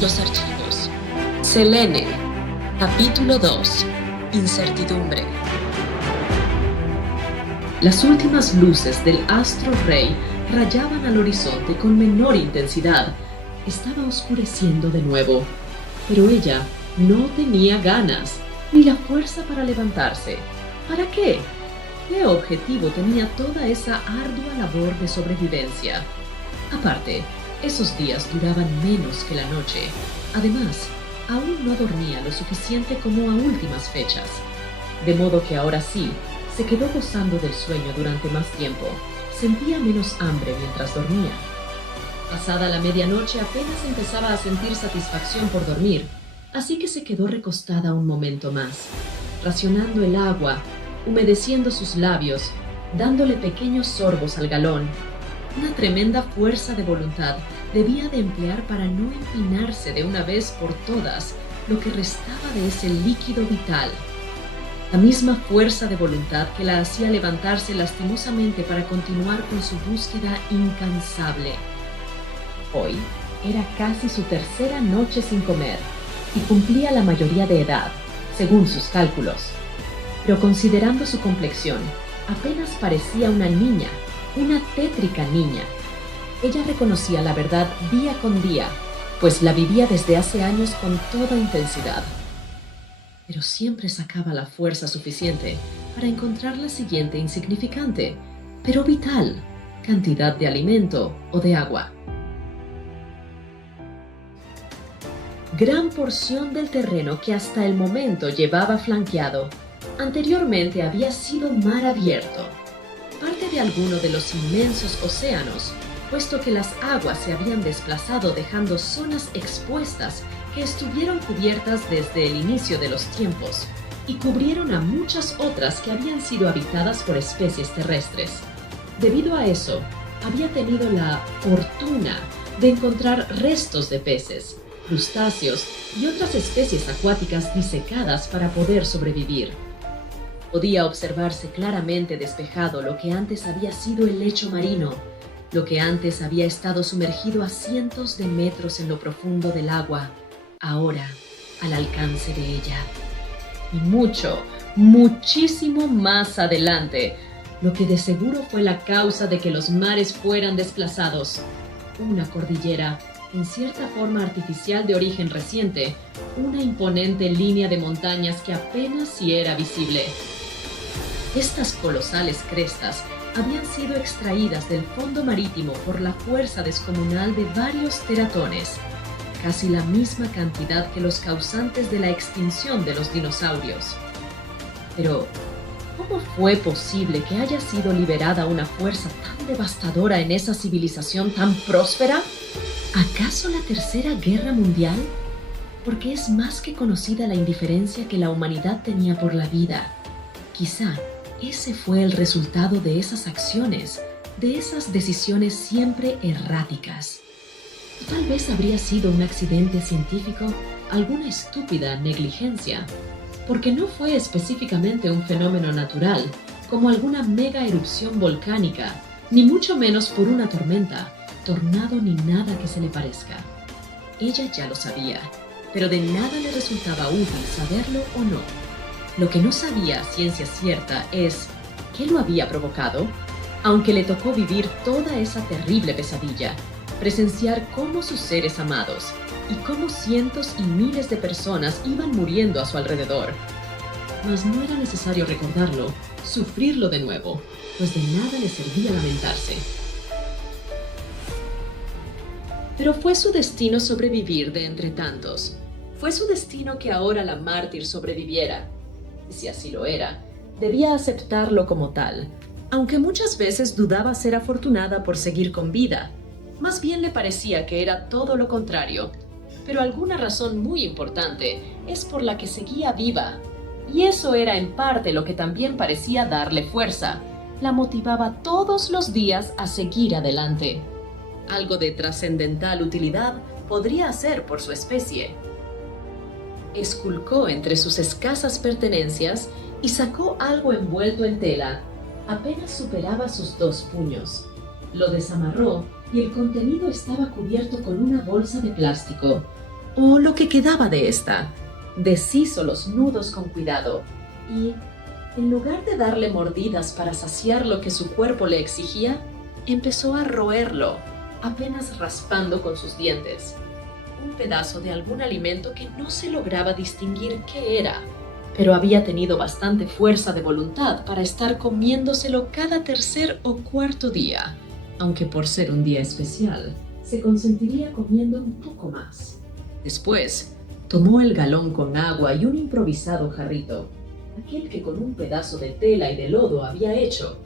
Los archivos. Selene. Capítulo 2. Incertidumbre. Las últimas luces del astro rey rayaban al horizonte con menor intensidad. Estaba oscureciendo de nuevo, pero ella no tenía ganas ni la fuerza para levantarse. ¿Para qué? ¿Qué objetivo tenía toda esa ardua labor de sobrevivencia? Aparte, esos días duraban menos que la noche. Además, aún no dormía lo suficiente como a últimas fechas. De modo que ahora sí, se quedó gozando del sueño durante más tiempo. Sentía menos hambre mientras dormía. Pasada la medianoche apenas empezaba a sentir satisfacción por dormir, así que se quedó recostada un momento más, racionando el agua, humedeciendo sus labios, dándole pequeños sorbos al galón. Una tremenda fuerza de voluntad debía de emplear para no empinarse de una vez por todas lo que restaba de ese líquido vital. La misma fuerza de voluntad que la hacía levantarse lastimosamente para continuar con su búsqueda incansable. Hoy era casi su tercera noche sin comer y cumplía la mayoría de edad, según sus cálculos. Pero considerando su complexión, apenas parecía una niña, una tétrica niña. Ella reconocía la verdad día con día, pues la vivía desde hace años con toda intensidad. Pero siempre sacaba la fuerza suficiente para encontrar la siguiente insignificante, pero vital, cantidad de alimento o de agua. Gran porción del terreno que hasta el momento llevaba flanqueado, anteriormente había sido mar abierto, parte de alguno de los inmensos océanos, puesto que las aguas se habían desplazado dejando zonas expuestas que estuvieron cubiertas desde el inicio de los tiempos y cubrieron a muchas otras que habían sido habitadas por especies terrestres. Debido a eso, había tenido la fortuna de encontrar restos de peces, crustáceos y otras especies acuáticas disecadas para poder sobrevivir. Podía observarse claramente despejado lo que antes había sido el lecho marino, lo que antes había estado sumergido a cientos de metros en lo profundo del agua, ahora al alcance de ella. Y muchísimo más adelante, lo que de seguro fue la causa de que los mares fueran desplazados, una cordillera, en cierta forma artificial de origen reciente, una imponente línea de montañas que apenas si era visible. Estas colosales crestas habían sido extraídas del fondo marítimo por la fuerza descomunal de varios teratones, casi la misma cantidad que los causantes de la extinción de los dinosaurios. Pero, ¿cómo fue posible que haya sido liberada una fuerza tan devastadora en esa civilización tan próspera? ¿Acaso la Tercera Guerra Mundial? Porque es más que conocida la indiferencia que la humanidad tenía por la vida. Quizá ese fue el resultado de esas acciones, de esas decisiones siempre erráticas. Tal vez habría sido un accidente científico, alguna estúpida negligencia, porque no fue específicamente un fenómeno natural, como alguna mega erupción volcánica, ni mucho menos por una tormenta, tornado ni nada que se le parezca. Ella ya lo sabía, pero de nada le resultaba útil saberlo o no. Lo que no sabía a ciencia cierta es ¿qué lo había provocado? Aunque le tocó vivir toda esa terrible pesadilla, presenciar cómo sus seres amados y cómo cientos y miles de personas iban muriendo a su alrededor. Mas no era necesario recordarlo, sufrirlo de nuevo, pues de nada le servía lamentarse. Pero fue su destino sobrevivir de entre tantos. Fue su destino que ahora la mártir sobreviviera. Y si así lo era, debía aceptarlo como tal, aunque muchas veces dudaba ser afortunada por seguir con vida. Más bien le parecía que era todo lo contrario, pero alguna razón muy importante es por la que seguía viva, y eso era en parte lo que también parecía darle fuerza, la motivaba todos los días a seguir adelante. Algo de trascendental utilidad podría hacer por su especie. Esculcó entre sus escasas pertenencias y sacó algo envuelto en tela. Apenas superaba sus 2 puños. Lo desamarró y el contenido estaba cubierto con una bolsa de plástico. o lo que quedaba de esta. Deshizo los nudos con cuidado y, en lugar de darle mordidas para saciar lo que su cuerpo le exigía, empezó a roerlo, apenas raspando con sus dientes. Un pedazo de algún alimento que no se lograba distinguir qué era, pero había tenido bastante fuerza de voluntad para estar comiéndoselo cada tercer o cuarto día, aunque por ser un día especial, se consentiría comiendo un poco más. Después, tomó el galón con agua y un improvisado jarrito, aquel que con un pedazo de tela y de lodo había hecho,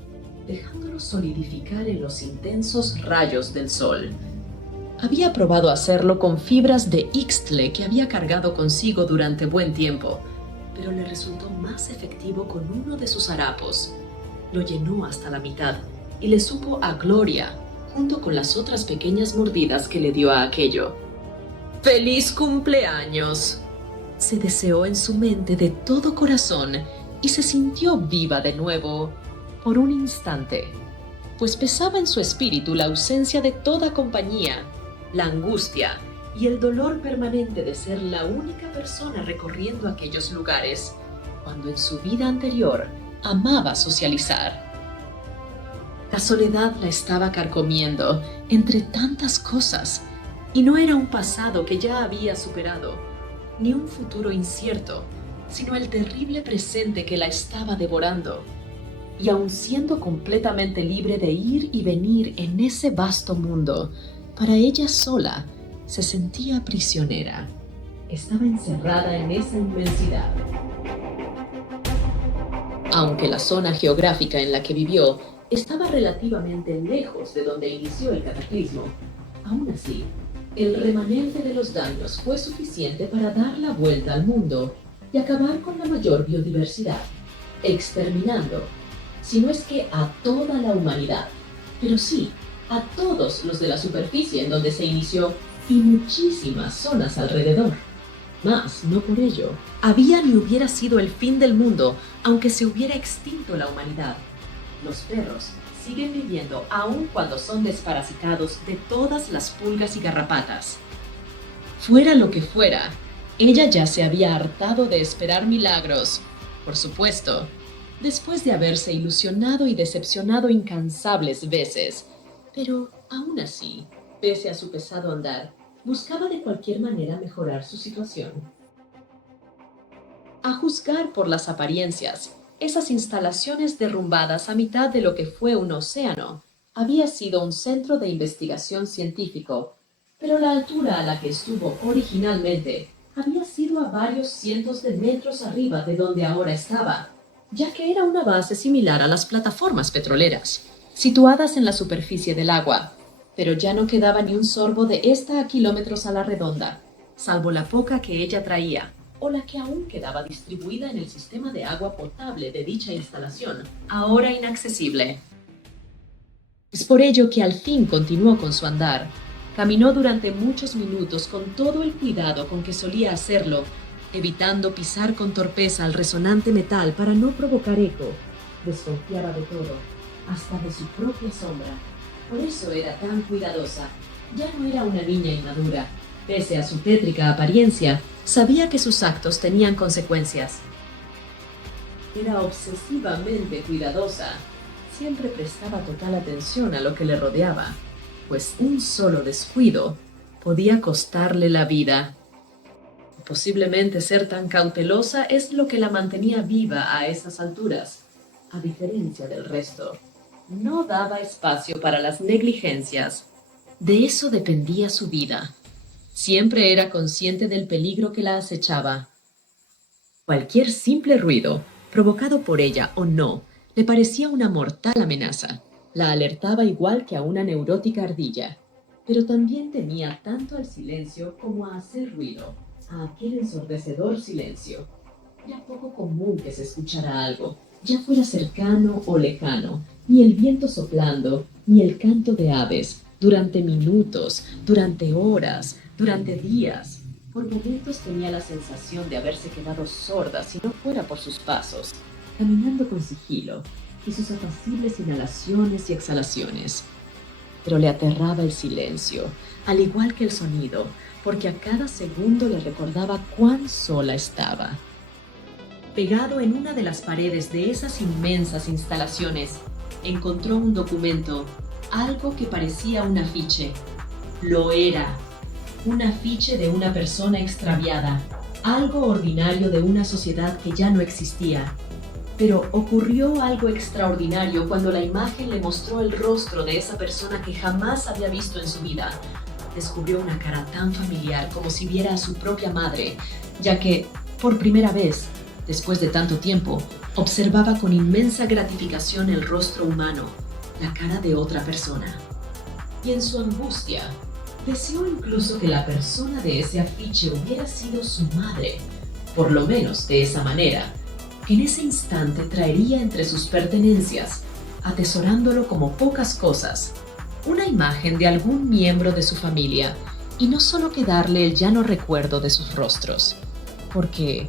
dejándolo solidificar en los intensos rayos del sol. Había probado hacerlo con fibras de ixtle que había cargado consigo durante buen tiempo, pero le resultó más efectivo con uno de sus harapos. Lo llenó hasta la mitad y le supo a gloria, junto con las otras pequeñas mordidas que le dio a aquello. ¡Feliz cumpleaños!, se deseó en su mente de todo corazón y se sintió viva de nuevo por un instante, pues pesaba en su espíritu la ausencia de toda compañía, la angustia y el dolor permanente de ser la única persona recorriendo aquellos lugares, cuando en su vida anterior amaba socializar. La soledad la estaba carcomiendo entre tantas cosas, y no era un pasado que ya había superado, ni un futuro incierto, sino el terrible presente que la estaba devorando. Y aun siendo completamente libre de ir y venir en ese vasto mundo, para ella sola se sentía prisionera. Estaba encerrada en esa inmensidad. Aunque la zona geográfica en la que vivió estaba relativamente lejos de donde inició el cataclismo, aún así, el remanente de los daños fue suficiente para dar la vuelta al mundo y acabar con la mayor biodiversidad, exterminando, si no es que a toda la humanidad, pero sí a todos los de la superficie en donde se inició y muchísimas zonas alrededor. Mas, no por ello, había ni hubiera sido el fin del mundo, aunque se hubiera extinto la humanidad. Los perros siguen viviendo aun cuando son desparasitados de todas las pulgas y garrapatas. Fuera lo que fuera, ella ya se había hartado de esperar milagros, por supuesto, después de haberse ilusionado y decepcionado incansables veces. Pero, aún así, pese a su pesado andar, buscaba de cualquier manera mejorar su situación. A juzgar por las apariencias, esas instalaciones derrumbadas a mitad de lo que fue un océano había sido un centro de investigación científico, pero la altura a la que estuvo originalmente había sido a varios cientos de metros arriba de donde ahora estaba, ya que era una base similar a las plataformas petroleras, situadas en la superficie del agua, pero ya no quedaba ni un sorbo de esta a kilómetros a la redonda, salvo la poca que ella traía, o la que aún quedaba distribuida en el sistema de agua potable de dicha instalación, ahora inaccesible. Es por ello que al fin continuó con su andar. Caminó durante muchos minutos con todo el cuidado con que solía hacerlo, evitando pisar con torpeza el resonante metal para no provocar eco. Desconfiaba de todo, hasta de su propia sombra. Por eso era tan cuidadosa. Ya no era una niña inmadura. Pese a su tétrica apariencia, sabía que sus actos tenían consecuencias. Era obsesivamente cuidadosa. Siempre prestaba total atención a lo que le rodeaba, pues un solo descuido podía costarle la vida. Posiblemente ser tan cautelosa es lo que la mantenía viva a esas alturas. A diferencia del resto, no daba espacio para las negligencias. De eso dependía su vida. Siempre era consciente del peligro que la acechaba. Cualquier simple ruido, provocado por ella o no, le parecía una mortal amenaza. La alertaba igual que a una neurótica ardilla, pero también temía tanto al silencio como a hacer ruido, a aquel ensordecedor silencio. Era poco común que se escuchara algo, ya fuera cercano o lejano, ni el viento soplando, ni el canto de aves, durante minutos, durante horas, durante días. Por momentos tenía la sensación de haberse quedado sorda si no fuera por sus pasos, caminando con sigilo, y sus apacibles inhalaciones y exhalaciones. pero le aterraba el silencio, al igual que el sonido, porque a cada segundo le recordaba cuán sola estaba. Pegado en una de las paredes de esas inmensas instalaciones, encontró un documento, algo que parecía un afiche. Lo era, un afiche de una persona extraviada, algo ordinario de una sociedad que ya no existía. Pero ocurrió algo extraordinario cuando la imagen le mostró el rostro de esa persona que jamás había visto en su vida. Descubrió una cara tan familiar como si viera a su propia madre, ya que, por primera vez, después de tanto tiempo, observaba con inmensa gratificación el rostro humano, la cara de otra persona. Y en su angustia, deseó incluso que la persona de ese afiche hubiera sido su madre, por lo menos de esa manera, que en ese instante traería entre sus pertenencias, atesorándolo como pocas cosas, una imagen de algún miembro de su familia, y no solo quedarle el llano recuerdo de sus rostros. Porque,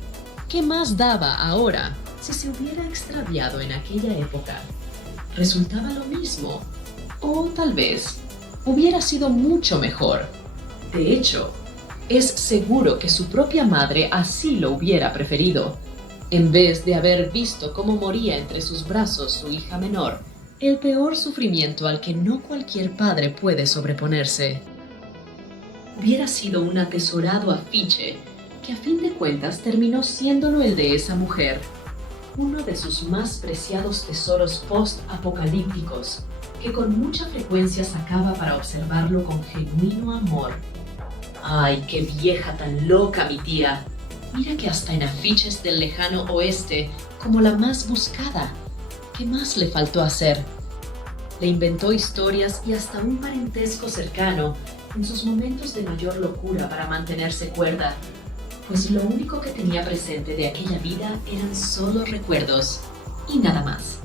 ¿qué más daba ahora si se hubiera extraviado en aquella época? Resultaba lo mismo, o tal vez hubiera sido mucho mejor. De hecho, es seguro que su propia madre así lo hubiera preferido, en vez de haber visto cómo moría entre sus brazos su hija menor, el peor sufrimiento al que no cualquier padre puede sobreponerse. Hubiera sido un atesorado afiche que a fin de cuentas terminó siéndolo el de esa mujer, uno de sus más preciados tesoros post-apocalípticos, que con mucha frecuencia sacaba para observarlo con genuino amor. ¡Ay, qué vieja tan loca mi tía! Mira que hasta en afiches del lejano oeste, como la más buscada, ¿qué más le faltó hacer? Le inventó historias y hasta un parentesco cercano en sus momentos de mayor locura para mantenerse cuerda, pues lo único que tenía presente de aquella vida eran solo recuerdos y nada más.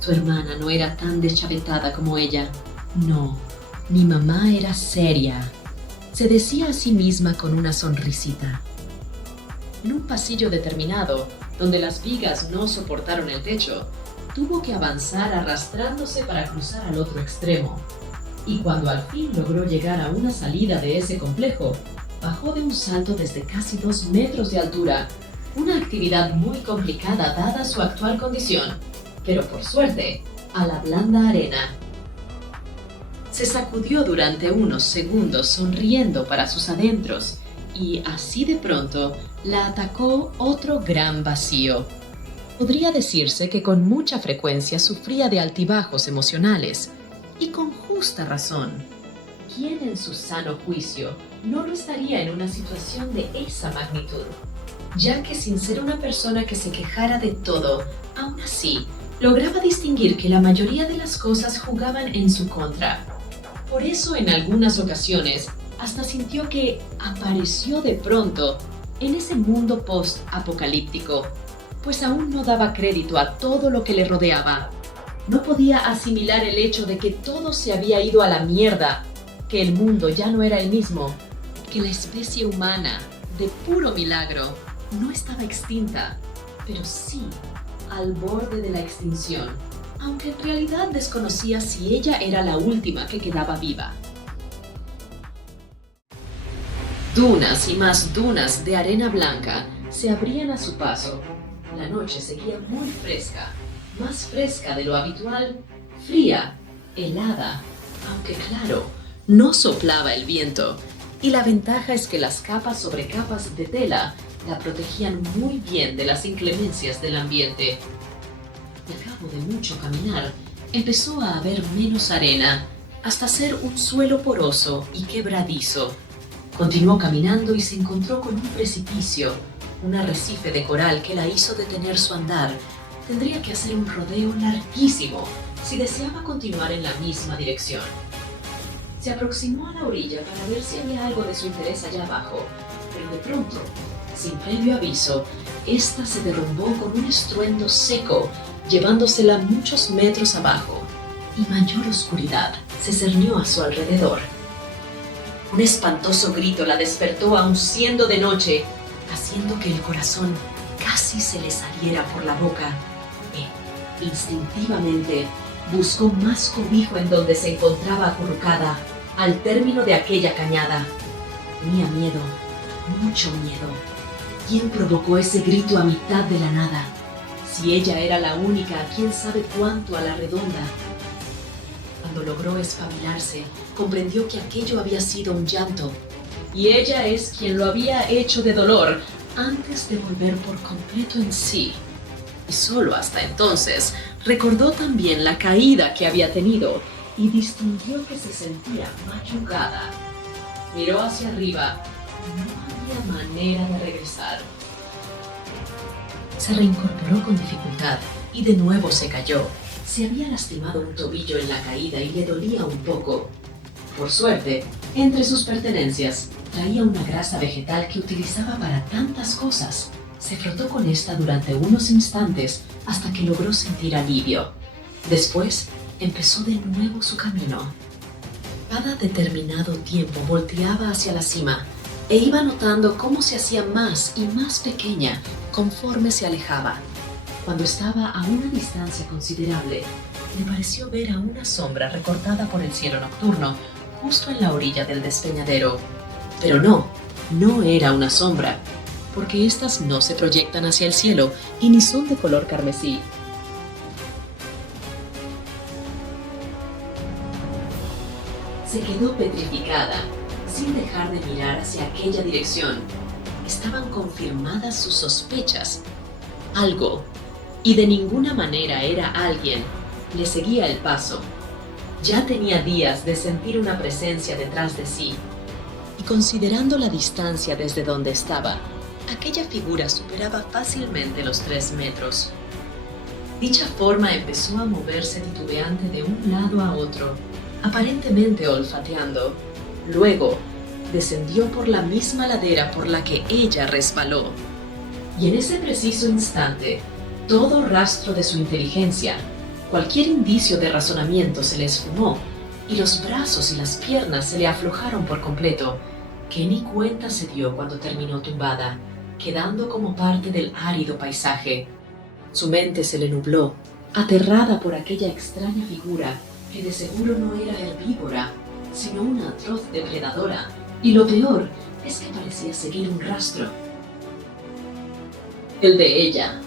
Su hermana no era tan deschavetada como ella. No, mi mamá era seria, se decía a sí misma con una sonrisita. En un pasillo determinado, donde las vigas no soportaron el techo, tuvo que avanzar arrastrándose para cruzar al otro extremo. Y cuando al fin logró llegar a una salida de ese complejo, bajó de un salto desde casi 2 metros de altura, una actividad muy complicada dada su actual condición, pero por suerte, a la blanda arena. Se sacudió durante unos segundos sonriendo para sus adentros, y así de pronto la atacó otro gran vacío. Podría decirse que con mucha frecuencia sufría de altibajos emocionales, y con justa razón. ¿Quién en su sano juicio no lo estaría en una situación de esa magnitud? Ya que sin ser una persona que se quejara de todo, aún así, lograba distinguir que la mayoría de las cosas jugaban en su contra. Por eso en algunas ocasiones hasta sintió que apareció de pronto en ese mundo post-apocalíptico, pues aún no daba crédito a todo lo que le rodeaba. No podía asimilar el hecho de que todo se había ido a la mierda, que el mundo ya no era el mismo, que la especie humana, de puro milagro, no estaba extinta, pero sí al borde de la extinción, aunque en realidad desconocía si ella era la última que quedaba viva. Dunas y más dunas de arena blanca se abrían a su paso. La noche seguía muy fresca, más fresca de lo habitual, fría, helada, aunque claro, no soplaba el viento, y la ventaja es que las capas sobre capas de tela la protegían muy bien de las inclemencias del ambiente. Al cabo de mucho caminar, empezó a haber menos arena, hasta ser un suelo poroso y quebradizo. Continuó caminando y se encontró con un precipicio, un arrecife de coral que la hizo detener su andar. Tendría que hacer un rodeo larguísimo si deseaba continuar en la misma dirección. Se aproximó a la orilla para ver si había algo de su interés allá abajo, pero de pronto, sin previo aviso, ésta se derrumbó con un estruendo seco, llevándosela muchos metros abajo, y mayor oscuridad se cernió a su alrededor. Un espantoso grito la despertó aun siendo de noche, haciendo que el corazón casi se le saliera por la boca. E, instintivamente, Buscó más cobijo en donde se encontraba acurrucada, al término de aquella cañada. Tenía miedo, mucho miedo. ¿Quién provocó ese grito a mitad de la nada? Si ella era la única, quién sabe cuánto a la redonda. Cuando logró espabilarse, comprendió que aquello había sido un llanto, y ella es quien lo había hecho de dolor antes de volver por completo en sí. Y solo hasta entonces recordó también la caída que había tenido y distinguió que se sentía mayugada. Miró hacia arriba. No había manera de regresar. Se reincorporó con dificultad y de nuevo se cayó. Se había lastimado un tobillo en la caída y le dolía un poco. Por suerte, entre sus pertenencias, traía una grasa vegetal que utilizaba para tantas cosas. Se frotó con esta durante unos instantes hasta que logró sentir alivio. Después, empezó de nuevo su camino. Cada determinado tiempo volteaba hacia la cima e iba notando cómo se hacía más y más pequeña conforme se alejaba. Cuando estaba a una distancia considerable, le pareció ver a una sombra recortada por el cielo nocturno justo en la orilla del despeñadero. Pero no era una sombra, porque éstas no se proyectan hacia el cielo y ni son de color carmesí. Se quedó petrificada, sin dejar de mirar hacia aquella dirección. Estaban confirmadas sus sospechas. Algo, y de ninguna manera era alguien, le seguía el paso. Ya tenía días de sentir una presencia detrás de sí, y considerando la distancia desde donde estaba, aquella figura superaba fácilmente los 3 metros. Dicha forma empezó a moverse titubeante de un lado a otro, aparentemente olfateando. Luego, descendió por la misma ladera por la que ella resbaló. Y en ese preciso instante, todo rastro de su inteligencia, cualquier indicio de razonamiento se le esfumó, y los brazos y las piernas se le aflojaron por completo, que ni cuenta se dio cuando terminó tumbada, quedando como parte del árido paisaje. Su mente se le nubló, aterrada por aquella extraña figura que de seguro no era herbívora, sino una atroz depredadora, y lo peor es que parecía seguir un rastro. El de ella.